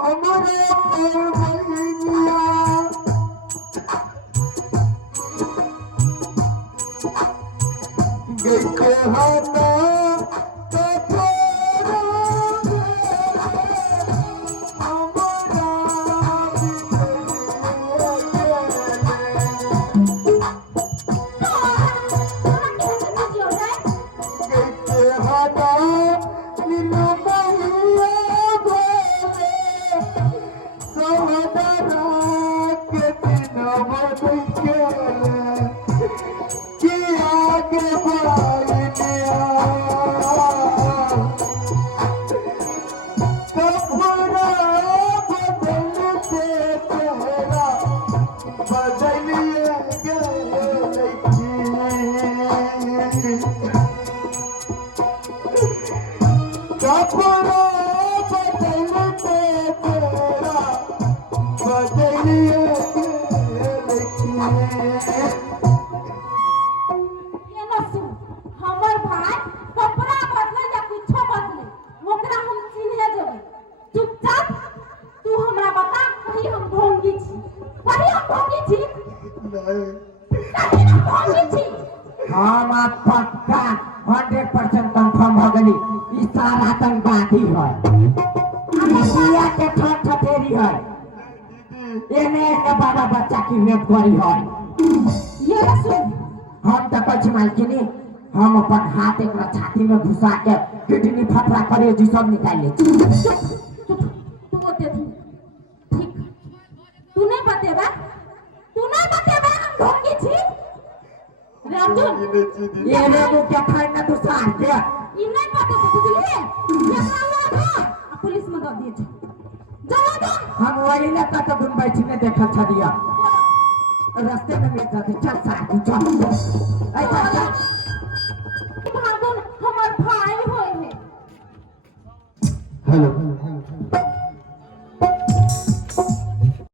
हमरे बहिनिया के हाथा के तोरा हमरा तोरा के नहीं हो जाए। के हाथा निनो बहिनिया बोले सोहदरा के बिना बदल के आगे बढ़निया कपड़ा बदलते चेहरा बदलिए गए कपड़ा बदलते चेहरा बदलिए ये ना सुन, हमर भाई कपड़ा बदले या कुछो बदले ओकरा हम चिन्हे देबै। चुपचाप तू हमरा बता, कहीं हम ढोंगी छी, कहीं हम ढोंगी छी, कहीं हम ढोंगी छी। हम आप पक्का 100% कंफर्म हो गली ई सारा आतंकवादी है इंडिया के ठठेरी है एने बाबा बच्चा की रेप करी है ये ना सुन, हम तो कहै छी मालकिनी हम अपन हाथ एक छाती में घुसा के किडनी फफड़ा करे जी सब निकाल ले छी चुप चुप, तू ओते थी ठीक, तू नहीं बतेबा हम ढोंगी छी। राजू ये रे वो क्या खाए ना तू सार के ई नहीं पता से बुझलिए एकरा ला दो पुलिस में दे दिए चलो दो हम वही ना का तो तुम बैठी ने देखा छड़िया रास्ते में मिल जाते चल सार चल ऐसा भागो हमार भाई होए है हेलो